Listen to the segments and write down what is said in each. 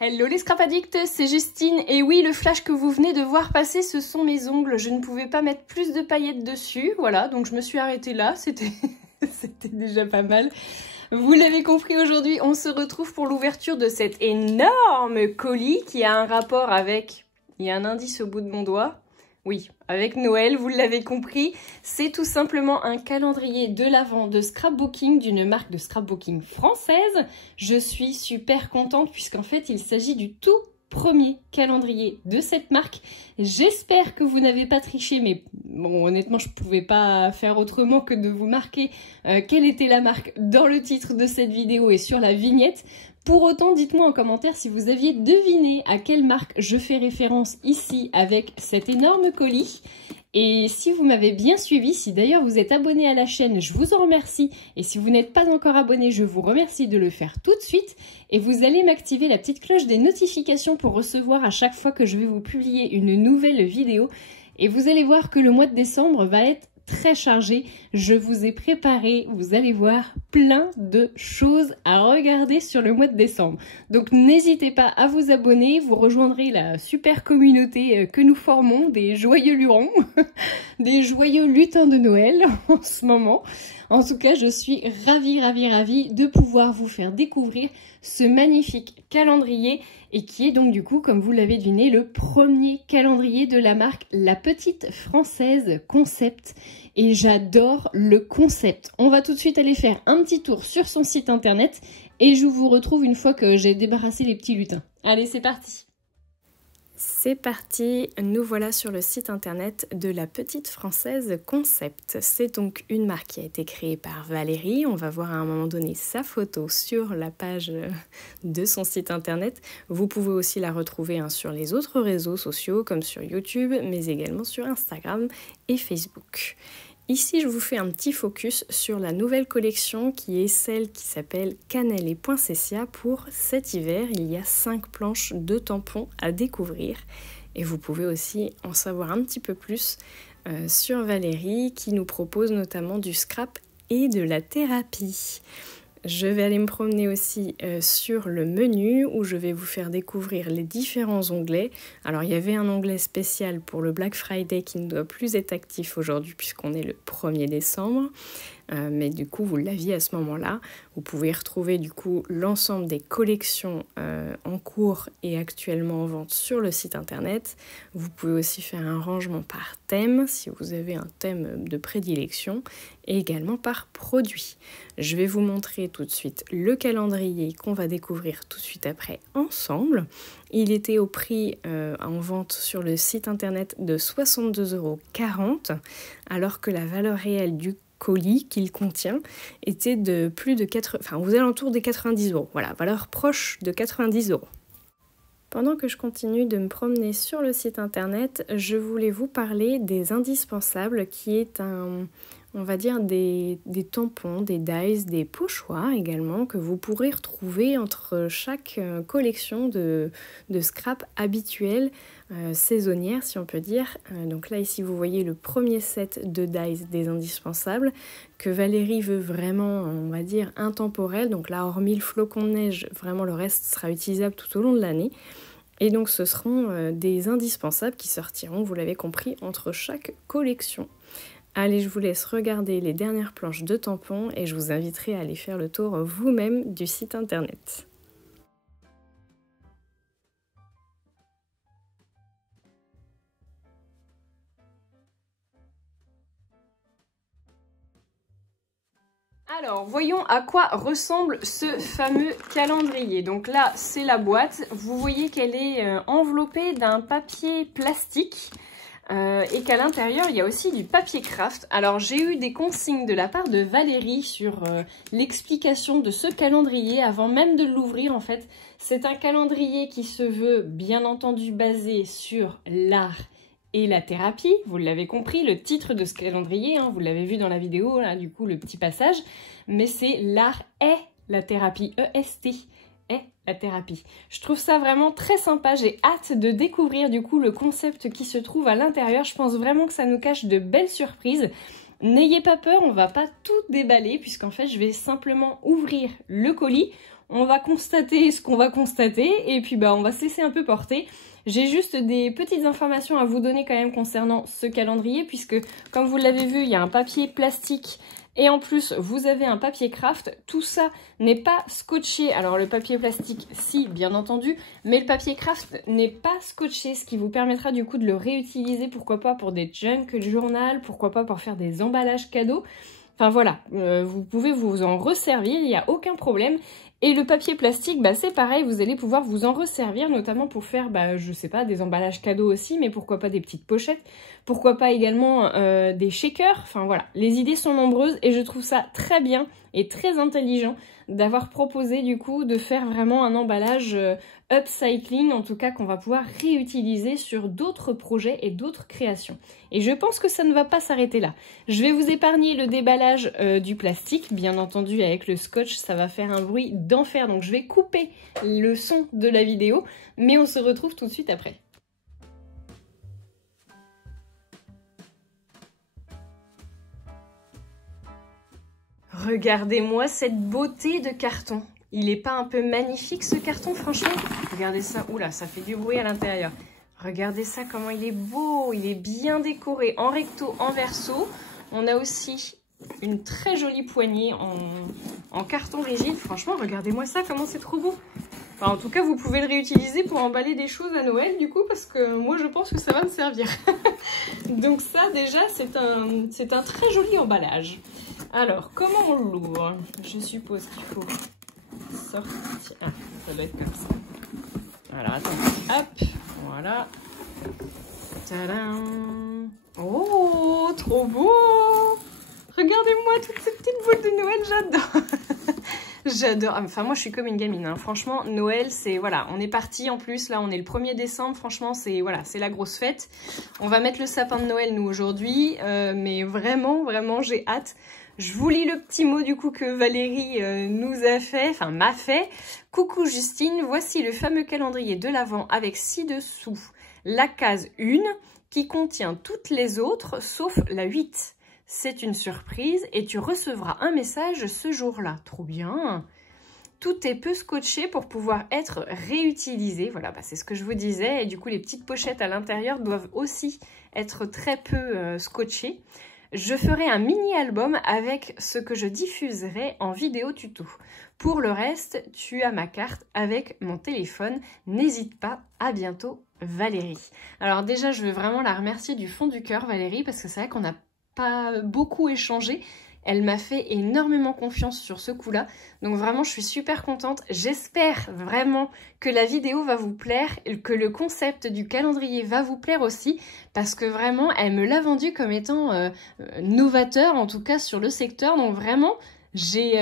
Hello les scrap addicts, c'est Justine et oui, le flash que vous venez de voir passer, ce sont mes ongles. Je ne pouvais pas mettre plus de paillettes dessus, voilà, donc je me suis arrêtée là, c'était déjà pas mal. Vous l'avez compris, aujourd'hui, on se retrouve pour l'ouverture de cet énorme colis qui a un rapport avec... Il y a un indice au bout de mon doigt. Oui, avec Noël, vous l'avez compris, c'est tout simplement un calendrier de l'Avent de scrapbooking d'une marque de scrapbooking française. Je suis super contente puisqu'en fait, il s'agit du tout premier calendrier de cette marque. J'espère que vous n'avez pas triché, mais bon, honnêtement, je ne pouvais pas faire autrement que de vous marquer quelle était la marque dans le titre de cette vidéo et sur la vignette. Pour autant, dites-moi en commentaire si vous aviez deviné à quelle marque je fais référence ici avec cet énorme colis. Et si vous m'avez bien suivi, si d'ailleurs vous êtes abonné à la chaîne, je vous en remercie. Et si vous n'êtes pas encore abonné, je vous remercie de le faire tout de suite. Et vous allez m'activer la petite cloche des notifications pour recevoir à chaque fois que je vais vous publier une nouvelle vidéo. Et vous allez voir que le mois de décembre va être très chargé. Je vous ai préparé, vous allez voir, plein de choses à regarder sur le mois de décembre. Donc n'hésitez pas à vous abonner, vous rejoindrez la super communauté que nous formons, des joyeux lurons, des joyeux lutins de Noël en ce moment. En tout cas, je suis ravie de pouvoir vous faire découvrir ce magnifique calendrier et qui est donc du coup, comme vous l'avez deviné, le premier calendrier de la marque La Petite Française Concept. Et j'adore le concept. On va tout de suite aller faire un petit tour sur son site internet et je vous retrouve une fois que j'ai débarrassé les petits lutins. Allez, c'est parti! C'est parti, nous voilà sur le site internet de La Petite Française Concept. C'est donc une marque qui a été créée par Valérie. On va voir à un moment donné sa photo sur la page de son site internet. Vous pouvez aussi la retrouver sur les autres réseaux sociaux comme sur YouTube, mais également sur Instagram et Facebook. Ici, je vous fais un petit focus sur la nouvelle collection qui est celle qui s'appelle Cannelle et Poinsettia. Pour cet hiver, il y a 5 planches de tampons à découvrir. Et vous pouvez aussi en savoir un petit peu plus sur Valérie qui nous propose notamment du scrap et de la thérapie. Je vais aller me promener aussi sur le menu où je vais vous faire découvrir les différents onglets. Alors il y avait un onglet spécial pour le Black Friday qui ne doit plus être actif aujourd'hui puisqu'on est le 1er décembre. Mais du coup vous l'aviez à ce moment-là. Vous pouvez retrouver du coup l'ensemble des collections en cours et actuellement en vente sur le site internet. Vous pouvez aussi faire un rangement par thème si vous avez un thème de prédilection et également par produit. Je vais vous montrer tout de suite le calendrier qu'on va découvrir tout de suite après ensemble. Il était au prix en vente sur le site internet de 62,40 € alors que la valeur réelle du colis qu'il contient était de plus de aux alentours des 90 €. Voilà, valeur proche de 90 €. Pendant que je continue de me promener sur le site internet, je voulais vous parler des indispensables qui est on va dire des tampons, des dies, des pochoirs également que vous pourrez retrouver entre chaque collection de scrap habituelle, saisonnière si on peut dire. Donc là ici vous voyez le premier set de dies des indispensables que Valérie veut vraiment, on va dire, intemporel. Donc là hormis le flocon de neige, vraiment le reste sera utilisable tout au long de l'année. Et donc ce seront des indispensables qui sortiront, vous l'avez compris, entre chaque collection. Allez, je vous laisse regarder les dernières planches de tampons et je vous inviterai à aller faire le tour vous-même du site internet. Alors, voyons à quoi ressemble ce fameux calendrier. Donc là, c'est la boîte. Vous voyez qu'elle est enveloppée d'un papier plastique. Et qu'à l'intérieur, il y a aussi du papier craft. Alors, j'ai eu des consignes de la part de Valérie sur l'explication de ce calendrier avant même de l'ouvrir, en fait. C'est un calendrier qui se veut, bien entendu, basé sur l'art et la thérapie. Vous l'avez compris, le titre de ce calendrier, hein, vous l'avez vu dans la vidéo, là, du coup, le petit passage. Mais c'est l'art et la thérapie, E-S-T. Et la thérapie. Je trouve ça vraiment très sympa, j'ai hâte de découvrir du coup le concept qui se trouve à l'intérieur. Je pense vraiment que ça nous cache de belles surprises. N'ayez pas peur, on va pas tout déballer puisqu'en fait je vais simplement ouvrir le colis. On va constater ce qu'on va constater et puis bah on va se laisser un peu porter. J'ai juste des petites informations à vous donner quand même concernant ce calendrier puisque comme vous l'avez vu, il y a un papier plastique et en plus vous avez un papier craft. Tout ça n'est pas scotché. Alors le papier plastique, si bien entendu, mais le papier craft n'est pas scotché, ce qui vous permettra du coup de le réutiliser, pourquoi pas pour des junk journal, pourquoi pas pour faire des emballages cadeaux. Enfin voilà, vous pouvez vous en resservir, il n'y a aucun problème. Et le papier plastique, bah, c'est pareil, vous allez pouvoir vous en resservir, notamment pour faire, bah, je sais pas, des emballages cadeaux aussi, mais pourquoi pas des petites pochettes, pourquoi pas également des shakers. Enfin voilà, les idées sont nombreuses et je trouve ça très bien et très intelligent d'avoir proposé du coup de faire vraiment un emballage upcycling, en tout cas qu'on va pouvoir réutiliser sur d'autres projets et d'autres créations. Et je pense que ça ne va pas s'arrêter là. Je vais vous épargner le déballage du plastique, bien entendu avec le scotch, ça va faire un bruit d'enfer, donc je vais couper le son de la vidéo, mais on se retrouve tout de suite après. Regardez-moi cette beauté de carton. Il est pas un peu magnifique ce carton, franchement? Regardez ça. Oula, ça fait du bruit à l'intérieur. Regardez ça, comment il est beau. Il est bien décoré en recto, en verso. On a aussi une très jolie poignée en carton rigide. Franchement, regardez-moi ça, comment c'est trop beau. Enfin, en tout cas, vous pouvez le réutiliser pour emballer des choses à Noël, du coup, parce que moi, je pense que ça va me servir. Donc ça, déjà, c'est un très joli emballage. Alors, comment on l'ouvre? Je suppose qu'il faut sortir. Ah, ça doit être comme ça. Alors, attendez. Hop, voilà. Tadam! Oh, trop beau! Regardez-moi toutes ces petites boules de Noël, j'adore! J'adore. Enfin, moi, je suis comme une gamine. Hein. Franchement, Noël, c'est... Voilà, on est parti en plus. Là, on est le 1er décembre. Franchement, c'est voilà, c'est la grosse fête. On va mettre le sapin de Noël, nous, aujourd'hui. Mais vraiment, vraiment, j'ai hâte. Je vous lis le petit mot, du coup, que Valérie nous a fait. Enfin, m'a fait. Coucou Justine, voici le fameux calendrier de l'Avent avec ci-dessous la case 1 qui contient toutes les autres, sauf la 8. C'est une surprise et tu recevras un message ce jour-là. Trop bien! Tout est peu scotché pour pouvoir être réutilisé. Voilà, bah c'est ce que je vous disais. Et du coup, les petites pochettes à l'intérieur doivent aussi être très peu scotchées. Je ferai un mini-album avec ce que je diffuserai en vidéo tuto. Pour le reste, tu as ma carte avec mon téléphone. N'hésite pas. À bientôt, Valérie. Alors déjà, je veux vraiment la remercier du fond du cœur, Valérie, parce que c'est vrai qu'on a pas beaucoup échangé. Elle m'a fait énormément confiance sur ce coup-là. Donc vraiment, je suis super contente. J'espère vraiment que la vidéo va vous plaire et que le concept du calendrier va vous plaire aussi. Parce que vraiment, elle me l'a vendu comme étant novateur, en tout cas sur le secteur. Donc vraiment, j'ai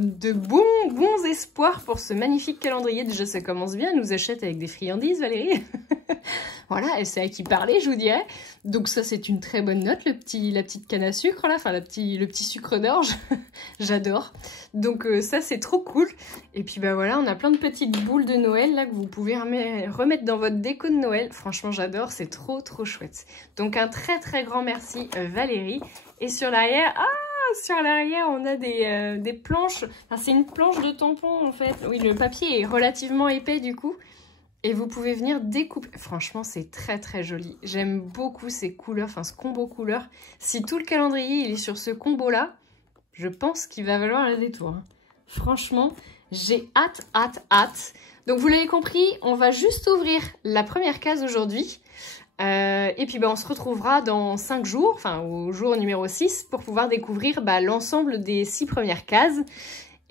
de bons espoirs pour ce magnifique calendrier. Déjà, ça commence bien. Elle nous achète avec des friandises, Valérie. Voilà, et c'est à qui parler, je vous dirais. Donc ça, c'est une très bonne note, la petite canne à sucre, là, enfin le petit sucre d'orge. J'adore. Donc ça, c'est trop cool. Et puis bah voilà, on a plein de petites boules de Noël, là, que vous pouvez remettre dans votre déco de Noël. Franchement, j'adore, c'est trop chouette. Donc un très grand merci, Valérie. Et sur l'arrière, sur l'arrière, on a des planches. Enfin, c'est une planche de tampon, en fait. Oui, le papier est relativement épais, du coup. Et vous pouvez venir découper. Franchement, c'est très joli. J'aime beaucoup ces couleurs, enfin ce combo couleurs. Si tout le calendrier il est sur ce combo-là, je pense qu'il va valoir le détour. Hein. Franchement, j'ai hâte. Donc vous l'avez compris, on va juste ouvrir la première case aujourd'hui. Et puis on se retrouvera dans 5 jours, enfin au jour numéro 6, pour pouvoir découvrir l'ensemble des 6 premières cases.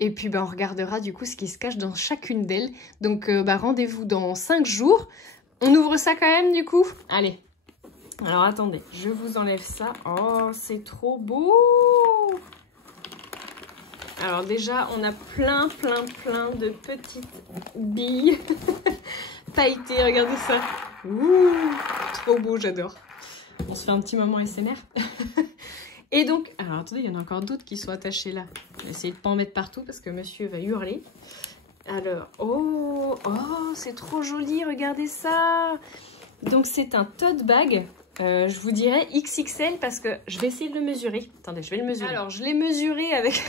Et puis on regardera du coup ce qui se cache dans chacune d'elles. Donc rendez-vous dans 5 jours. On ouvre ça quand même du coup. Allez. Alors attendez, je vous enlève ça. Oh, c'est trop beau. Alors déjà, on a plein de petites billes pailletées. Regardez ça. Ouh, trop beau, j'adore. On se fait un petit moment SMR. Et donc, alors attendez, il y en a encore d'autres qui sont attachés là. Je vais essayer de ne pas en mettre partout parce que monsieur va hurler. Alors, oh, c'est trop joli, regardez ça. Donc c'est un tote bag, je vous dirais XXL parce que je vais essayer de le mesurer. Attendez, je vais le mesurer. Alors, je l'ai mesuré avec,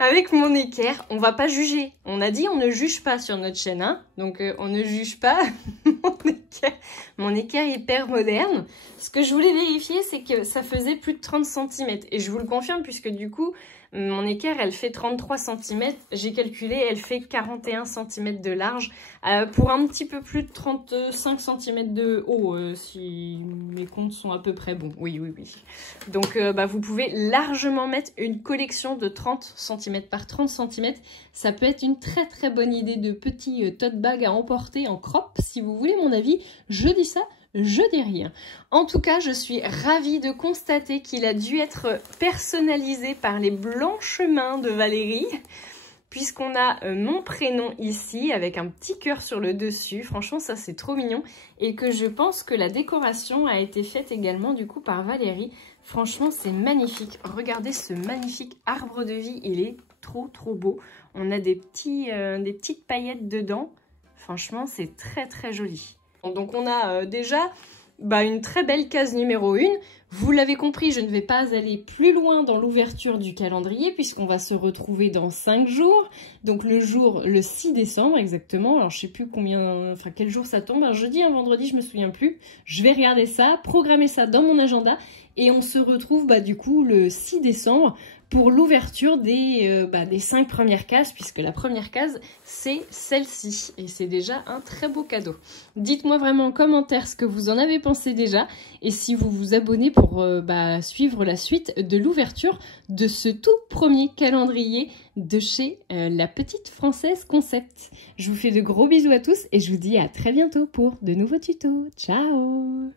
avec mon équerre. On va pas juger. On a dit on ne juge pas sur notre chaîne, hein. Donc on ne juge pas mon équerre hyper moderne. Ce que je voulais vérifier, c'est que ça faisait plus de 30 cm. Et je vous le confirme, puisque du coup, mon équerre, elle fait 33 cm. J'ai calculé, elle fait 41 cm de large. Pour un petit peu plus de 35 cm de haut, si mes comptes sont à peu près bons. Oui. Donc, vous pouvez largement mettre une collection de 30 cm par 30 cm. Ça peut être une très très bonne idée de petit tote bag à emporter en crop. Si vous voulez mon avis, je dis ça. Je dis rien. En tout cas, je suis ravie de constater qu'il a dû être personnalisé par les blanches mains de Valérie, puisqu'on a mon prénom ici avec un petit cœur sur le dessus. Franchement, ça c'est trop mignon. Et que je pense que la décoration a été faite également du coup par Valérie. Franchement, c'est magnifique. Regardez ce magnifique arbre de vie. Il est trop beau. On a des petites paillettes dedans. Franchement, c'est très très joli. Donc on a déjà une très belle case numéro 1. Vous l'avez compris, je ne vais pas aller plus loin dans l'ouverture du calendrier puisqu'on va se retrouver dans 5 jours. Donc le 6 décembre exactement. Alors je sais plus quel jour ça tombe. Un jeudi, un vendredi, je me souviens plus. Je vais regarder ça, programmer ça dans mon agenda et on se retrouve du coup le 6 décembre pour l'ouverture des 5 premières cases, puisque la première case, c'est celle-ci. Et c'est déjà un très beau cadeau. Dites-moi vraiment en commentaire ce que vous en avez pensé déjà, et si vous vous abonnez pour suivre la suite de l'ouverture de ce tout premier calendrier de chez La Petite Française Concept. Je vous fais de gros bisous à tous, et je vous dis à très bientôt pour de nouveaux tutos. Ciao!